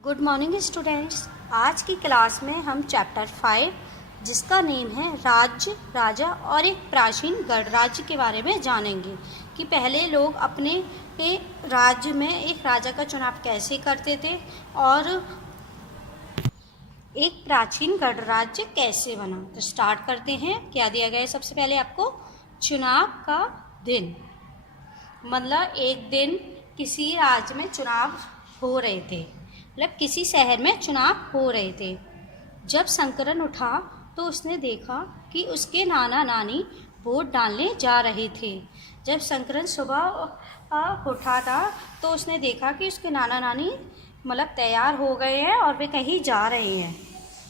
Good morning students. आज की class में हम चैप्टर 5 जिसका नेम है राज्य, राजा और एक प्राचीन गणराज्य के बारे में जानेंगे कि पहले लोग अपने राज्य में एक राजा का चुनाव कैसे करते थे और एक प्राचीन गणराज्य कैसे बना। तो स्टार्ट करते हैं। क्या दिया गया है? सबसे पहले आपको चुनाव का दिन, मतलब एक दिन किसी राज्य में चुनाव हो रहे थे, मतलब किसी शहर में चुनाव हो रहे थे। जब शंकरन उठा तो उसने देखा कि उसके नाना नानी वोट डालने जा रहे थे। जब शंकरन सुबह उठा था तो उसने देखा कि उसके नाना नानी मतलब तैयार हो गए हैं और वे कहीं जा रहे हैं।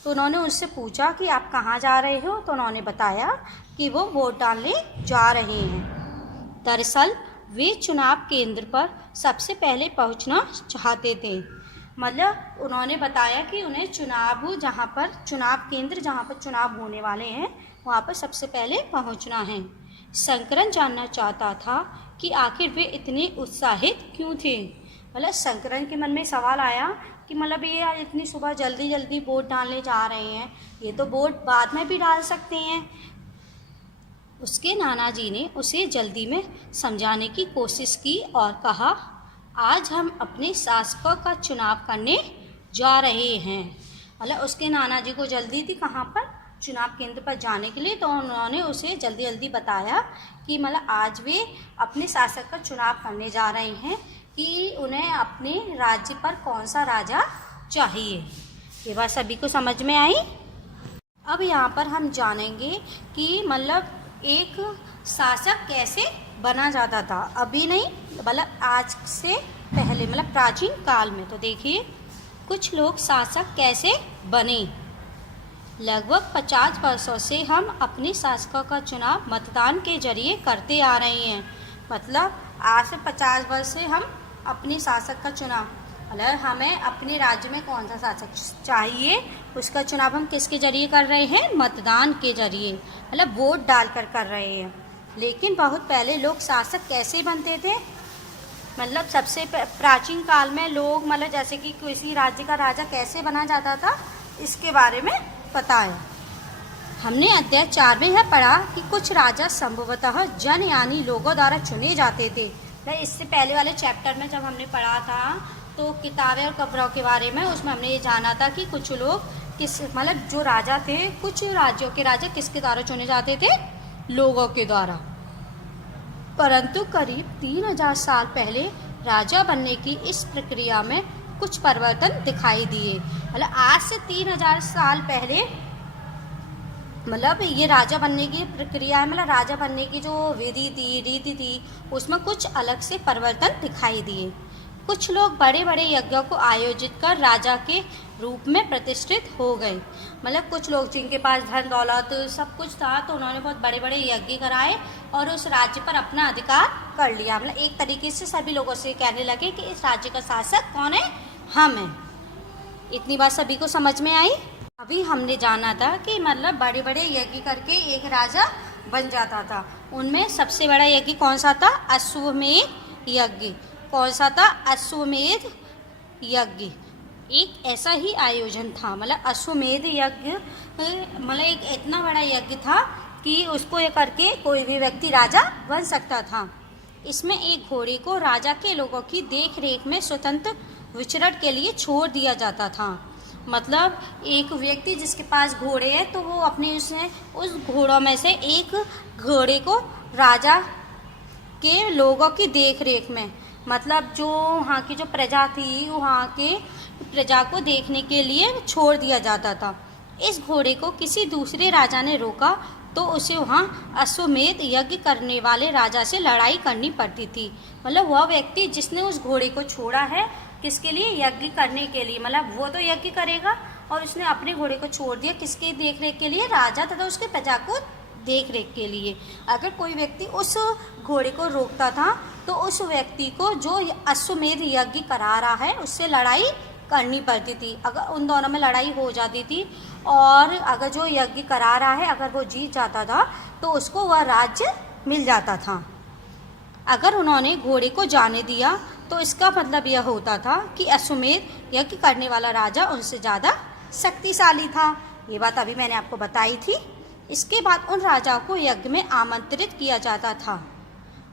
तो उन्होंने उससे पूछा कि आप कहाँ जा रहे हो? तो उन्होंने बताया कि वो वोट डालने जा रहे हैं। दरअसल वे चुनाव केंद्र पर सबसे पहले पहुंचना चाहते थे। मतलब उन्होंने बताया कि उन्हें चुनाव केंद्र जहाँ पर चुनाव होने वाले हैं वहाँ पर सबसे पहले पहुँचना है। शंकरन जानना चाहता था कि आखिर वे इतने उत्साहित क्यों थे। मतलब शंकरन के मन में सवाल आया कि मतलब ये इतनी सुबह जल्दी जल्दी वोट डालने जा रहे हैं, ये तो वोट बाद में भी डाल सकते हैं। उसके नाना जी ने उसे जल्दी में समझाने की कोशिश की और कहा, आज हम अपने शासकों का चुनाव करने जा रहे हैं। मतलब उसके नाना जी को जल्दी थी कहाँ पर? चुनाव केंद्र पर जाने के लिए। तो उन्होंने उसे जल्दी जल्दी बताया कि मतलब आज वे अपने शासक का चुनाव करने जा रहे हैं कि उन्हें अपने राज्य पर कौन सा राजा चाहिए। ये बात सभी को समझ में आई। अब यहाँ पर हम जानेंगे कि मतलब एक शासक कैसे बना जाता था। अभी नहीं, मतलब आज से पहले, मतलब प्राचीन काल में। तो देखिए कुछ लोग शासक कैसे बने। लगभग 50 वर्षों से हम अपने शासकों का चुनाव मतदान के जरिए करते आ रहे हैं। मतलब आज से 50 वर्ष से हम अपने शासक का चुनाव, मतलब हमें अपने राज्य में कौन सा शासक चाहिए उसका चुनाव हम किसके जरिए कर रहे हैं? मतदान के जरिए, मतलब वोट डालकर कर रहे हैं। लेकिन बहुत पहले लोग शासक कैसे बनते थे? मतलब सबसे प्राचीन काल में लोग, मतलब जैसे कि किसी राज्य का राजा कैसे बना जाता था, इसके बारे में पता है। हमने अध्याय 4 में यह पढ़ा कि कुछ राजा संभवतः जन यानी लोगों द्वारा चुने जाते थे। इससे पहले वाले चैप्टर में जब हमने पढ़ा था तो किताबें और कब्रों के बारे में, उसमें हमने ये जाना था कि कुछ लोग मतलब जो राजा थे, कुछ राज्यों के राजा किसके द्वारा चुने जाते थे? लोगों के द्वारा। परंतु करीब 3000 साल पहले राजा बनने की इस प्रक्रिया में कुछ परिवर्तन दिखाई दिए। मतलब आज से 3000 साल पहले मतलब ये राजा बनने की प्रक्रिया है, मतलब राजा बनने की जो विधि थी, रीति थी, उसमें कुछ अलग से परिवर्तन दिखाई दिए। कुछ लोग बड़े बड़े यज्ञों को आयोजित कर राजा के रूप में प्रतिष्ठित हो गए। मतलब कुछ लोग जिनके पास धन दौलत सब कुछ था तो उन्होंने बहुत बड़े बड़े यज्ञ कराए और उस राज्य पर अपना अधिकार कर लिया। मतलब एक तरीके से सभी लोगों से कहने लगे कि इस राज्य का शासक कौन है? हम हैं। इतनी बात सभी को समझ में आई। अभी हमने जाना था कि मतलब बड़े बड़े यज्ञ करके एक राजा बन जाता था। उनमें सबसे बड़ा यज्ञ कौन सा था? अश्वमेध यज्ञ। कौन सा था? अश्वमेध यज्ञ। एक ऐसा ही आयोजन था, मतलब अश्वमेध यज्ञ, मतलब एक इतना बड़ा यज्ञ था कि उसको ये करके कोई भी व्यक्ति राजा बन सकता था। इसमें एक घोड़े को राजा के लोगों की देख रेख में स्वतंत्र विचरण के लिए छोड़ दिया जाता था। मतलब एक व्यक्ति जिसके पास घोड़े हैं तो वो अपने उस घोड़ों में से एक घोड़े को राजा के लोगों की देख रेख में, मतलब जो वहाँ की जो प्रजा थी वहाँ के प्रजा को देखने के लिए छोड़ दिया जाता था। इस घोड़े को किसी दूसरे राजा ने रोका तो उसे वहाँ अश्वमेध यज्ञ करने वाले राजा से लड़ाई करनी पड़ती थी। मतलब वह व्यक्ति जिसने उस घोड़े को छोड़ा है किसके लिए? यज्ञ करने के लिए। मतलब वो तो यज्ञ करेगा और उसने अपने घोड़े को छोड़ दिया किसके देख रेख के लिए? राजा तथा उसके प्रजा को देख रेख के लिए। अगर कोई व्यक्ति उस घोड़े को रोकता था तो उस व्यक्ति को जो अश्वमेध यज्ञ करा रहा है उससे लड़ाई करनी पड़ती थी। अगर उन दोनों में लड़ाई हो जाती थी और अगर जो यज्ञ करा रहा है अगर वो जीत जाता था तो उसको वह राज्य मिल जाता था। अगर उन्होंने घोड़े को जाने दिया तो इसका मतलब यह होता था कि अश्वमेध यज्ञ करने वाला राजा उनसे ज़्यादा शक्तिशाली था। ये बात अभी मैंने आपको बताई थी। इसके बाद उन राजाओं को यज्ञ में आमंत्रित किया जाता था,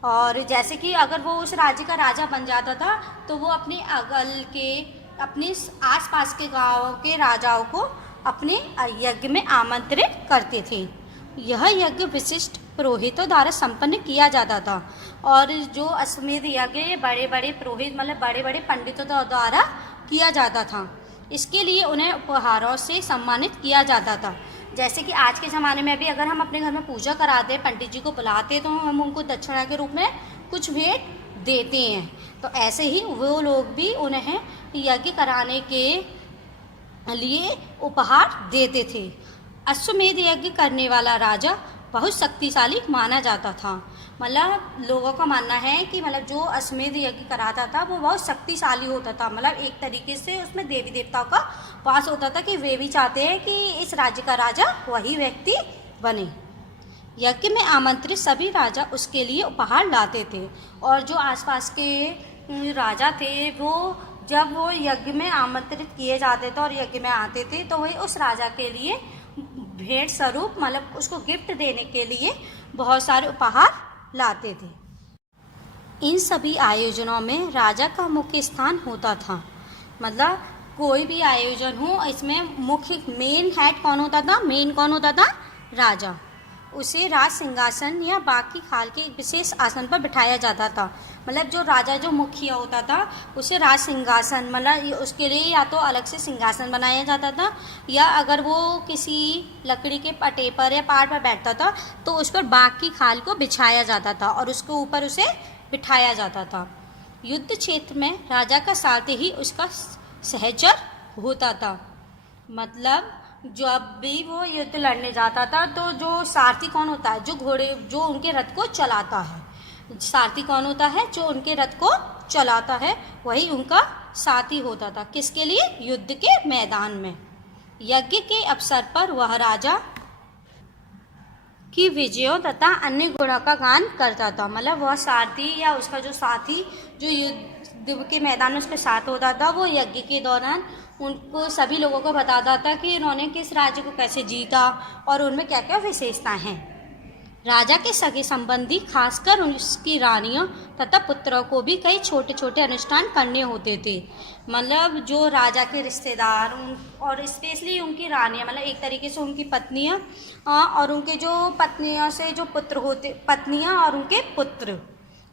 और जैसे कि अगर वो उस राज्य का राजा बन जाता था तो वो अपने अगल के, अपने आसपास के गांवों के राजाओं को अपने यज्ञ में आमंत्रित करते थे। यह यज्ञ विशिष्ट पुरोहितों द्वारा संपन्न किया जाता था, और जो अश्वमेध यज्ञ बड़े बड़े पुरोहित मतलब बड़े बड़े पंडितों द्वारा किया जाता था। इसके लिए उन्हें उपहारों से सम्मानित किया जाता था। जैसे कि आज के ज़माने में भी अगर हम अपने घर में पूजा कराते हैं, पंडित जी को बुलाते हैं, तो हम उनको दक्षिणा के रूप में कुछ भेंट देते हैं। तो ऐसे ही वो लोग भी उन्हें यज्ञ कराने के लिए उपहार देते थे। अश्वमेध यज्ञ करने वाला राजा बहुत शक्तिशाली माना जाता था। मतलब लोगों का मानना है कि मतलब जो अश्वमेध यज्ञ कराता था वो बहुत शक्तिशाली होता था। मतलब एक तरीके से उसमें देवी देवताओं का वास होता था कि वे भी चाहते हैं कि इस राज्य का राजा वही व्यक्ति बने। यज्ञ में आमंत्रित सभी राजा उसके लिए उपहार लाते थे, और जो आसपास के राजा थे वो जब वो यज्ञ में आमंत्रित किए जाते थे और यज्ञ में आते थे तो वही उस राजा के लिए भेंट स्वरूप मतलब उसको गिफ्ट देने के लिए बहुत सारे उपहार लाते थे। इन सभी आयोजनों में राजा का मुख्य स्थान होता था। मतलब कोई भी आयोजन हो, इसमें मुख्य मेन हेड कौन होता था? मेन कौन होता था? राजा। उसे राज सिंहासन या बाकी खाल के एक विशेष आसन पर बिठाया जाता था। मतलब जो राजा जो मुखिया होता था उसे राज सिंहासन, मतलब उसके लिए या तो अलग से सिंहासन बनाया जाता था, या अगर वो किसी लकड़ी के पटे पर या पहाड़ पर बैठता था तो उस पर बाघ की खाल को बिछाया जाता था और उसके ऊपर उसे बिठाया जाता था। युद्ध क्षेत्र में राजा का साथ ही उसका सहचर होता था। मतलब जब भी वो युद्ध लड़ने जाता था तो जो सारथी कौन होता है? जो घोड़े जो उनके रथ को चलाता है। सारथी कौन होता है? जो उनके रथ को चलाता है, वही उनका साथी होता था। किसके लिए? युद्ध के मैदान में। यज्ञ के अवसर पर वह राजा की विजयों तथा अन्य गुणों का गान करता था। मतलब वह सारथी या उसका जो साथी जो युद्ध के मैदान में उसके साथ होता था, वो यज्ञ के दौरान उनको सभी लोगों को बताता था कि इन्होंने किस राज्य को कैसे जीता और उनमें क्या क्या विशेषताएं हैं। राजा के सगे संबंधी, खासकर उसकी रानियों तथा पुत्रों को भी कई छोटे छोटे अनुष्ठान करने होते थे। मतलब जो राजा के रिश्तेदार और स्पेशली उनकी रानियां, मतलब एक तरीके से उनकी पत्नियां और उनके जो पत्नियों से जो पुत्र होते, पत्नियां और उनके पुत्र,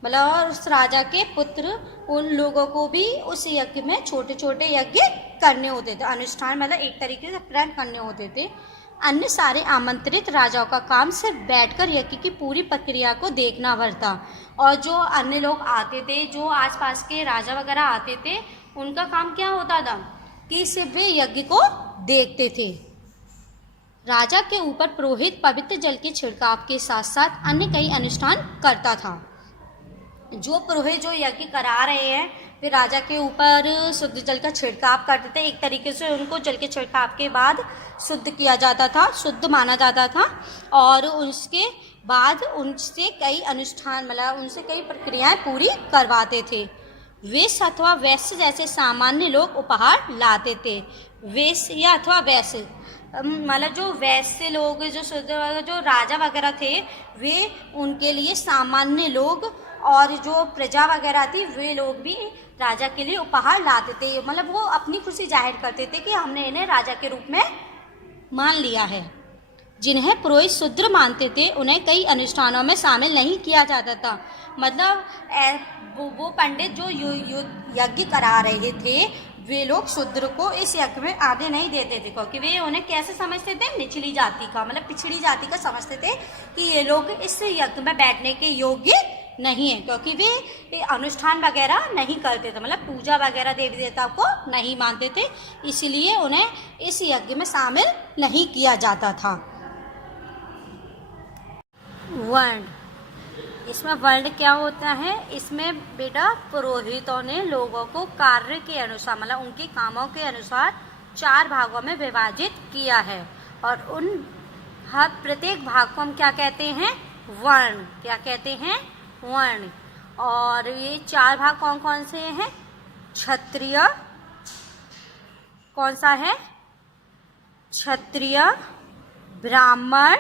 मतलब उस राजा के पुत्र, उन लोगों को भी उस यज्ञ में छोटे छोटे यज्ञ करने होते थे। अनुष्ठान मतलब एक तरीके से प्रण करने होते थे। अन्य सारे आमंत्रित राजाओं का काम सिर्फ बैठकर यज्ञ की पूरी प्रक्रिया को देखना भर था, और जो अन्य लोग आते थे, जो आसपास के राजा वगैरह आते थे, उनका काम क्या होता था कि सिर्फ वे यज्ञ को देखते थे। राजा के ऊपर पुरोहित पवित्र जल के छिड़काव के साथ साथ अन्य कई अनुष्ठान करता था। जो पुरोहित जो यज्ञ करा रहे हैं फिर राजा के ऊपर शुद्ध जल का छिड़काव करते थे। एक तरीके से उनको जल के छिड़काव के बाद शुद्ध किया जाता था, शुद्ध माना जाता था, और उसके बाद उनसे कई अनुष्ठान मतलब उनसे कई प्रक्रियाएं पूरी करवाते थे। वेश्य अथवा वैश्य जैसे सामान्य लोग उपहार लाते थे। वेश्य या अथवा वैश्य मतलब जो वैश्य लोग जो शुद्ध जो राजा वगैरह थे वे, उनके लिए सामान्य लोग और जो प्रजा वगैरह थी वे लोग भी राजा के लिए उपहार लाते थे। मतलब वो अपनी खुशी जाहिर करते थे कि हमने इन्हें राजा के रूप में मान लिया है। जिन्हें पुरोहित शूद्र मानते थे उन्हें कई अनुष्ठानों में शामिल नहीं किया जाता था। मतलब वो पंडित जो यज्ञ करा रहे थे वे लोग शूद्र को इस यज्ञ में आगे नहीं देते थे, क्योंकि वे उन्हें कैसे समझते थे? निचली जाति का, मतलब पिछड़ी जाति का समझते थे कि ये लोग इस यज्ञ में बैठने के योग्य नहीं है, क्योंकि वे अनुष्ठान वगैरह नहीं करते थे, मतलब पूजा वगैरह देवी देवता को नहीं मानते थे, इसलिए उन्हें इस यज्ञ में शामिल नहीं किया जाता था। वर्ण, इसमें वर्ण क्या होता है? इसमें बेटा पुरोहितों ने लोगों को कार्य के अनुसार मतलब उनके कामों के अनुसार 4 भागों में विभाजित किया है, और उन हर प्रत्येक भाग को हम क्या कहते हैं? वर्ण। क्या कहते हैं? वर्ण। और ये 4 भाग कौन कौन से हैं? क्षत्रिय, कौन सा है? क्षत्रिय, ब्राह्मण,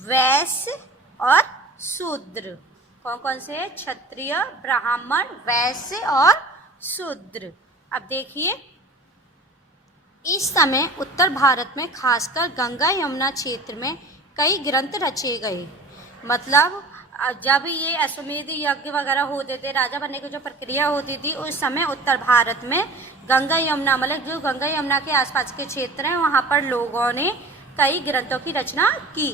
वैश्य और शूद्र। कौन कौन से हैं? क्षत्रिय, ब्राह्मण, वैश्य और शूद्र। अब देखिए, इस समय उत्तर भारत में खासकर गंगा यमुना क्षेत्र में कई ग्रंथ रचे गए। मतलब जब ये अश्वमेध यज्ञ वगैरह होते थे, राजा बनने की जो प्रक्रिया होती थी, उस समय उत्तर भारत में गंगा यमुना, मतलब जो गंगा यमुना के आसपास के क्षेत्र हैं, वहाँ पर लोगों ने कई ग्रंथों की रचना की।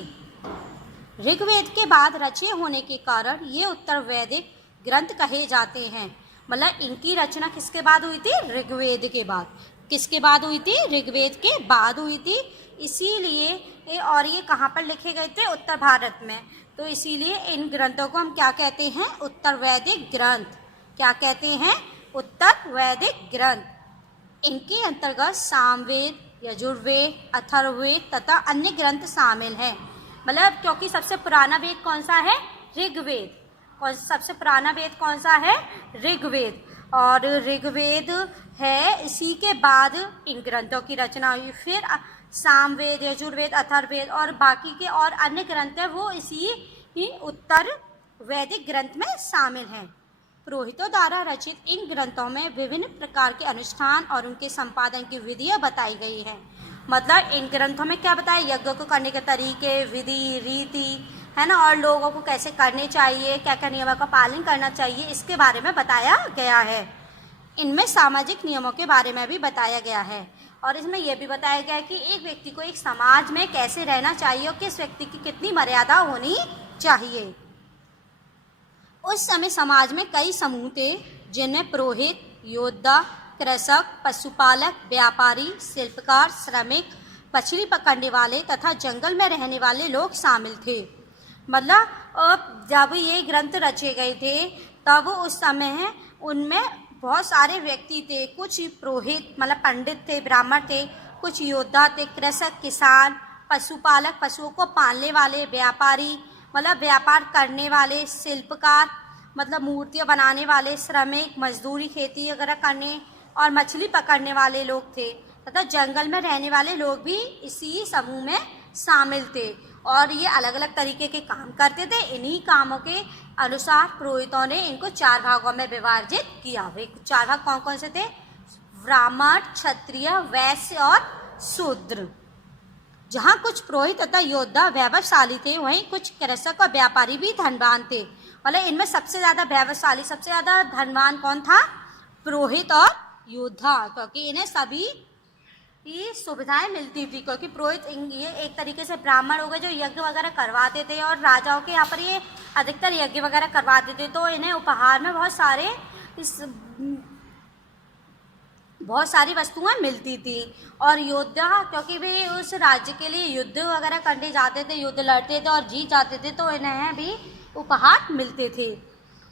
ऋग्वेद के बाद रचे होने के कारण ये उत्तर वैदिक ग्रंथ कहे जाते हैं। मतलब इनकी रचना किसके बाद हुई थी? ऋग्वेद के बाद। किसके बाद हुई थी? ऋग्वेद के बाद हुई थी। इसीलिए और ये कहाँ पर लिखे गए थे? उत्तर भारत में। तो इसीलिए इन ग्रंथों को हम क्या कहते हैं? उत्तर वैदिक ग्रंथ। क्या कहते हैं? उत्तर वैदिक ग्रंथ। इनके अंतर्गत सामवेद, यजुर्वेद, अथर्ववेद तथा अन्य ग्रंथ शामिल हैं। मतलब क्योंकि सबसे पुराना वेद कौन सा है? ऋग्वेद। सबसे पुराना वेद कौन सा है? ऋग्वेद। और ऋग्वेद है, इसी के बाद इन ग्रंथों की रचना हुई। फिर सामवेद, यजुर्वेद, अथर्ववेद और बाकी के और अन्य ग्रंथ हैं, वो इसी ही उत्तर वैदिक ग्रंथ में शामिल हैं। पुरोहितों द्वारा रचित इन ग्रंथों में विभिन्न प्रकार के अनुष्ठान और उनके संपादन की विधियाँ बताई गई हैं। मतलब इन ग्रंथों में क्या बताया? यज्ञों को करने के तरीके, विधि, रीति, है ना, और लोगों को कैसे करने चाहिए, क्या क्या नियमों का पालन करना चाहिए, इसके बारे में बताया गया है। इनमें सामाजिक नियमों के बारे में भी बताया गया है और इसमें यह भी बताया गया है कि एक व्यक्ति को एक समाज में कैसे रहना चाहिए और किस व्यक्ति की कितनी मर्यादा होनी चाहिए। उस समय समाज में कई समूह थे, जिनमें पुरोहित, योद्धा, कृषक, पशुपालक, व्यापारी, शिल्पकार, श्रमिक, मछली पकड़ने वाले तथा जंगल में रहने वाले लोग शामिल थे। मतलब जब ये ग्रंथ रचे गए थे तब उस समय उनमें बहुत सारे व्यक्ति थे। कुछ पुरोहित मतलब पंडित थे, ब्राह्मण थे, कुछ योद्धा थे, कृषक, किसान, पशुपालक, पशुओं को पालने वाले, व्यापारी मतलब व्यापार करने वाले, शिल्पकार मतलब मूर्तियाँ बनाने वाले, श्रमिक मजदूरी खेती वगैरह करने और मछली पकड़ने वाले लोग थे तथा जंगल में रहने वाले लोग भी इसी समूह में शामिल थे और ये अलग अलग तरीके के काम करते थे। इन्हीं कामों के अनुसार पुरोहितों ने इनको 4 भागों में विभाजित किया। वे 4 भाग कौन कौन से थे? ब्राह्मण, क्षत्रिय, वैश्य और शूद्र। जहाँ कुछ पुरोहित तथा योद्धा वैभवशाली थे, वहीं कुछ कृषक और व्यापारी भी धनवान थे। मतलब इनमें सबसे ज़्यादा वैभवशाली, सबसे ज़्यादा धनवान कौन था? पुरोहित और योद्धा, क्योंकि इन्हें सभी की सुविधाएं मिलती थी। क्योंकि पुरोहित ये एक तरीके से ब्राह्मण हो गए जो यज्ञ वगैरह करवाते थे और राजाओं के यहाँ पर ये अधिकतर यज्ञ वगैरह करवाते थे, तो इन्हें उपहार में बहुत सारी वस्तुएं मिलती थी। और योद्धा क्योंकि वे उस राज्य के लिए युद्ध वगैरह करने जाते थे, युद्ध लड़ते थे और जीत जाते थे, तो इन्हें भी उपहार मिलते थे।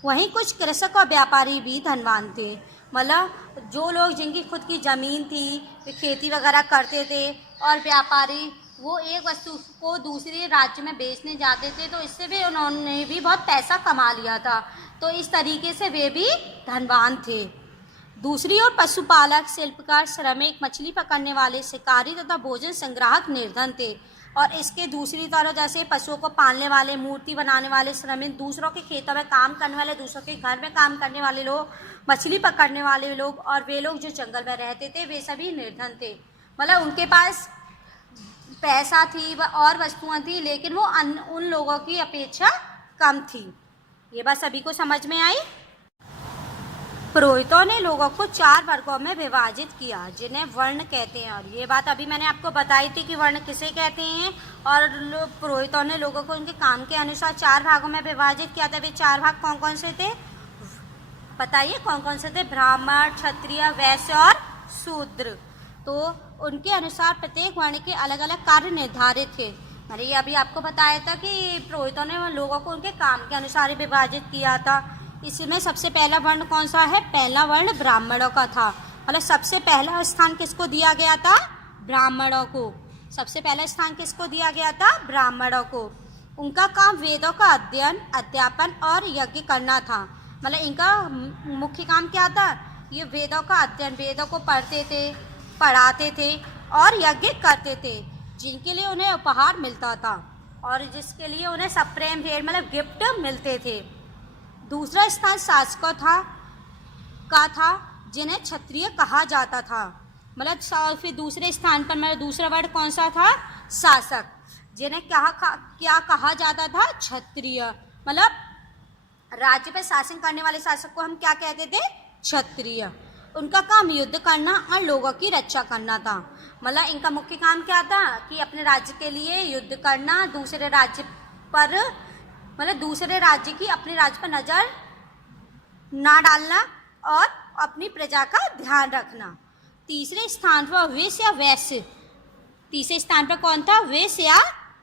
वहीं कुछ कृषक और व्यापारी भी धनवान थे। मतलब जो लोग जिनकी खुद की ज़मीन थी, वे खेती वगैरह करते थे, और व्यापारी वो एक वस्तु को दूसरे राज्य में बेचने जाते थे, तो इससे भी उन्होंने भी बहुत पैसा कमा लिया था। तो इस तरीके से वे भी धनवान थे। दूसरी ओर पशुपालक, शिल्पकार, श्रमिक, मछली पकड़ने वाले, शिकारी तथा भोजन संग्राहक निर्धन थे। और इसके दूसरी तरफ जैसे पशुओं को पालने वाले, मूर्ति बनाने वाले, श्रमिक, दूसरों के खेतों में काम करने वाले, दूसरों के घर में काम करने वाले लोग, मछली पकड़ने वाले लोग और वे लोग जो जंगल में रहते थे, वे सभी निर्धन थे। मतलब उनके पास पैसा थी और वस्तुएं थी, लेकिन वो उन लोगों की अपेक्षा कम थी। ये बात सभी को समझ में आई? पुरोहितों ने लोगों को 4 वर्गों में विभाजित किया, जिन्हें वर्ण कहते हैं। और ये बात अभी मैंने आपको बताई थी कि वर्ण किसे कहते हैं। और पुरोहितों ने लोगों को उनके काम के अनुसार 4 भागों में विभाजित किया था। वे 4 भाग कौन कौन से थे? बताइए कौन कौन से थे? ब्राह्मण, क्षत्रिय, वैश्य और शूद्र। तो उनके अनुसार प्रत्येक वर्ण के अलग अलग कार्य निर्धारित थे। मैंने ये अभी आपको बताया था कि पुरोहितों ने लोगों को उनके काम के अनुसार ही विभाजित किया था। इसमें सबसे पहला वर्ण कौन सा है? पहला वर्ण ब्राह्मणों का था। मतलब सबसे पहला स्थान किसको दिया गया था? ब्राह्मणों को। सबसे पहला स्थान किसको दिया गया था? ब्राह्मणों को। उनका काम वेदों का अध्ययन, अध्यापन और यज्ञ करना था। मतलब इनका मुख्य काम क्या था, ये वेदों का अध्ययन, वेदों को पढ़ते थे, पढ़ाते थे और यज्ञ करते थे, जिनके लिए उन्हें उपहार मिलता था और जिसके लिए उन्हें सप्रेम भेंट मतलब गिफ्ट मिलते थे। दूसरा स्थान शासकों था जिन्हें क्षत्रिय कहा जाता था। मतलब फिर दूसरे स्थान पर मेरा दूसरा वर्ड कौन सा था, शासक, जिन्हें क्या कहा जाता था, क्षत्रिय। मतलब राज्य पर शासन करने वाले शासक को हम क्या कहते थे, क्षत्रिय। उनका काम युद्ध करना और लोगों की रक्षा करना था। मतलब इनका मुख्य काम क्या था कि अपने राज्य के लिए युद्ध करना, दूसरे राज्य पर मतलब दूसरे राज्य की अपने राज्य पर नजर ना डालना और अपनी प्रजा का ध्यान रखना। तीसरे स्थान पर वैश्य या वैश्य, तीसरे स्थान पर कौन था, वैश्य या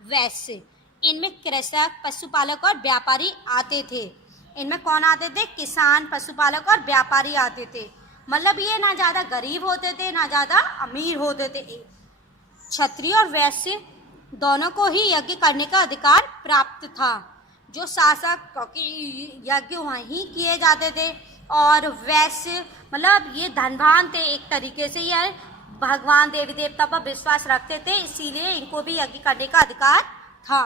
वैश्य। इनमें कृषक, पशुपालक और व्यापारी आते थे। इनमें कौन आते थे, किसान, पशुपालक और व्यापारी आते थे। मतलब ये ना ज़्यादा गरीब होते थे ना ज़्यादा अमीर होते थे। क्षत्रिय और वैश्य दोनों को ही यज्ञ करने का अधिकार प्राप्त था। जो शासक, क्योंकि यज्ञ वहीं किए जाते थे, और वैश्य मतलब ये धनवान थे, एक तरीके से ये भगवान देवी देवता पर विश्वास रखते थे, इसीलिए इनको भी यज्ञ करने का अधिकार था।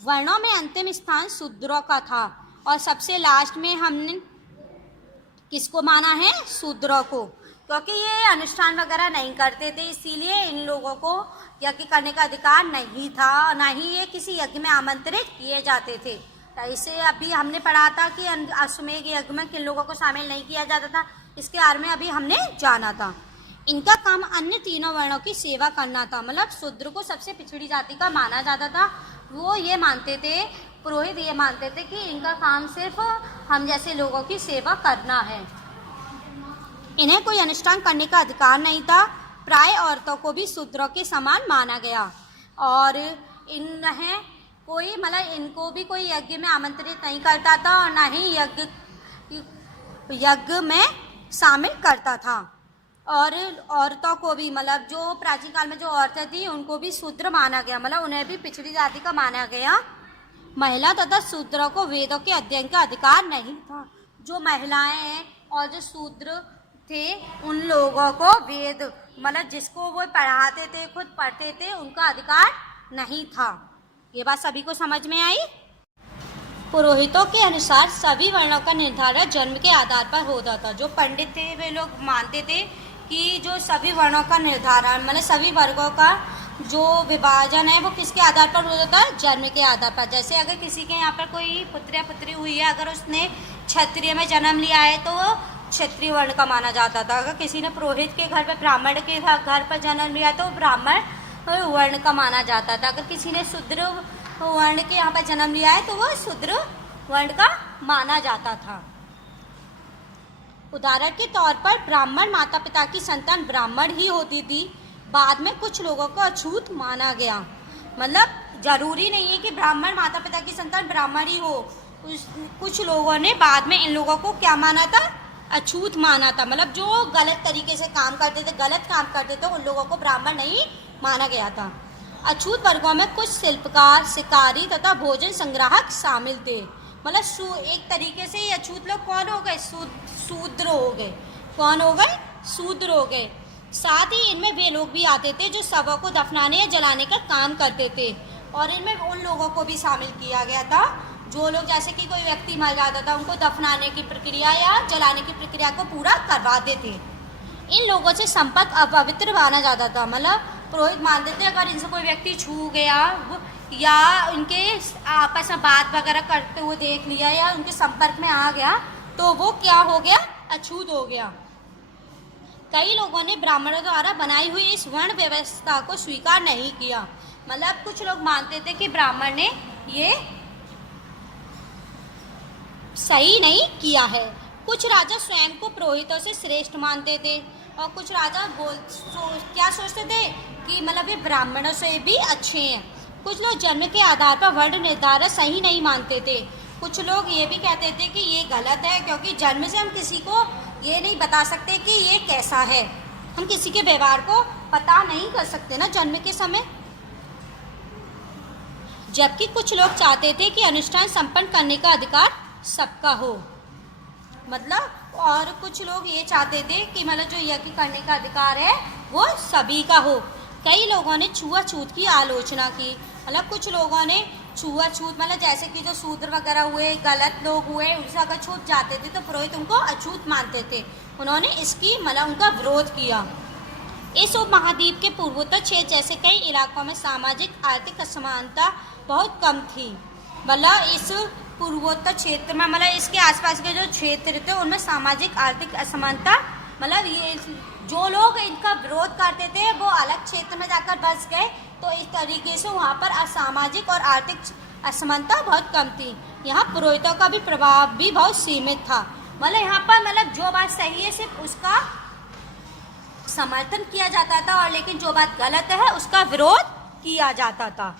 वर्णों में अंतिम स्थान शूद्रों का था और सबसे लास्ट में हमने किसको माना है, शूद्रों को, क्योंकि ये अनुष्ठान वगैरह नहीं करते थे, इसीलिए इन लोगों को यज्ञ करने का अधिकार नहीं था, ना ही ये किसी यज्ञ में आमंत्रित किए जाते थे। तो इसे अभी हमने पढ़ा था कि अश्वमेध यज्ञ में किन लोगों को शामिल नहीं किया जाता था, इसके बारे में अभी हमने जाना था। इनका काम अन्य तीनों वर्णों की सेवा करना था। मतलब शूद्र को सबसे पिछड़ी जाति का माना जाता था। वो ये मानते थे, पुरोहित ये मानते थे कि इनका काम सिर्फ हम जैसे लोगों की सेवा करना है, इन्हें कोई अनुष्ठान करने का अधिकार नहीं था। प्राय औरतों को भी शूद्रों के समान माना गया और इन्हें कोई मतलब इनको भी कोई यज्ञ में आमंत्रित नहीं करता था और ना ही यज्ञ में शामिल करता था। और औरतों को भी मतलब जो प्राचीन काल में जो औरतें थी उनको भी शूद्र माना गया, मतलब उन्हें भी पिछड़ी जाति का माना गया। महिला तथा शूद्रों को वेदों के अध्ययन का अधिकार नहीं था। जो महिलाएं और जो शूद्र थे उन लोगों को वेद मतलब जिसको वो पढ़ाते थे, खुद पढ़ते थे, उनका अधिकार नहीं था। ये बात सभी को समझ में आई। पुरोहितों के अनुसार सभी वर्णों का निर्धारण जन्म के आधार पर होता था। जो पंडित थे वे लोग मानते थे कि जो सभी वर्णों का निर्धारण मतलब सभी वर्गों का जो विभाजन है वो किसके आधार पर होता है, जन्म के आधार पर। जैसे अगर किसी के यहाँ पर कोई पुत्र या पुत्री हुई है, अगर उसने क्षत्रिय में जन्म लिया है तो वो क्षत्रिय वर्ण का माना जाता था। अगर किसी ने पुरोहित के घर पर, ब्राह्मण के घर पर जन्म लिया तो ब्राह्मण वर्ण का माना जाता था। अगर किसी ने शूद्र वर्ण के यहाँ पर जन्म लिया है तो वो शूद्र वर्ण का माना जाता था। उदाहरण के तौर पर ब्राह्मण माता पिता की संतान ब्राह्मण ही होती थी। बाद में कुछ लोगों को अछूत माना गया। मतलब जरूरी नहीं है कि ब्राह्मण माता पिता की संतान ब्राह्मण ही हो। कुछ लोगों ने बाद में इन लोगों को क्या माना था, अछूत माना था। मतलब जो गलत तरीके से काम करते थे, गलत काम करते थे, उन लोगों को ब्राह्मण नहीं माना गया था। अछूत वर्गों में कुछ शिल्पकार, शिकारी तथा भोजन संग्राहक शामिल थे। मतलब एक तरीके से ये अछूत लोग कौन हो गए, शूद्र हो गए। कौन हो गए, शूद्र हो गए। साथ ही इनमें वे लोग भी आते थे जो शवों को दफनाने या जलाने का काम करते थे, और इनमें उन लोगों को भी शामिल किया गया था जो लोग जैसे कि कोई व्यक्ति मर जाता था, उनको दफनाने की प्रक्रिया या जलाने की प्रक्रिया को पूरा करवाते थे। इन लोगों से संपर्क अपवित्र माना जाता था। मतलब पुरोहित मानते थे अगर इनसे कोई व्यक्ति छू गया या उनके आपस में बात वगैरह करते हुए देख लिया या उनके संपर्क में आ गया तो वो क्या हो गया, अछूत हो गया। कई लोगों ने ब्राह्मणों द्वारा बनाई हुई इस वर्ण व्यवस्था को स्वीकार नहीं किया। मतलब कुछ लोग मानते थे कि ब्राह्मण ने ये सही नहीं किया है। कुछ राजा स्वयं को पुरोहितों से श्रेष्ठ मानते थे और कुछ राजा क्या सोचते थे कि मतलब ये ब्राह्मणों से भी अच्छे हैं। कुछ लोग जन्म के आधार पर वर्ण निर्धारण सही नहीं मानते थे। कुछ लोग ये भी कहते थे कि ये गलत है, क्योंकि जन्म से हम किसी को ये नहीं बता सकते कि ये कैसा है। हम किसी के व्यवहार को पता नहीं कर सकते ना जन्म के समय। जबकि कुछ लोग चाहते थे कि अनुष्ठान संपन्न करने का अधिकार सबका हो। मतलब और कुछ लोग ये चाहते थे कि मतलब जो यज्ञ करने का अधिकार है वो सभी का हो। कई लोगों ने छुआछूत की आलोचना की, मतलब कुछ लोगों ने छुआछूत मतलब जैसे कि जो शूद्र वगैरह हुए, गलत लोग हुए, उनसे अगर छूट जाते थे तो पुरोहित उनको अछूत मानते थे। उन्होंने इसकी मतलब उनका विरोध किया। इस उपमहाद्वीप के पूर्वोत्तर क्षेत्र जैसे कई इलाकों में सामाजिक आर्थिक असमानता बहुत कम थी। मतलब इस पूर्वोत्तर क्षेत्र में मतलब इसके आसपास के जो क्षेत्र थे उनमें सामाजिक आर्थिक असमानता, मतलब ये जो लोग इनका विरोध करते थे वो अलग क्षेत्र में जाकर बस गए, तो इस तरीके से वहाँ पर असामाजिक और आर्थिक असमानता बहुत कम थी। यहाँ पुरोहितों का भी प्रभाव भी बहुत सीमित था। मतलब यहाँ पर मतलब जो बात सही है सिर्फ उसका समर्थन किया जाता था, और लेकिन जो बात गलत है उसका विरोध किया जाता था।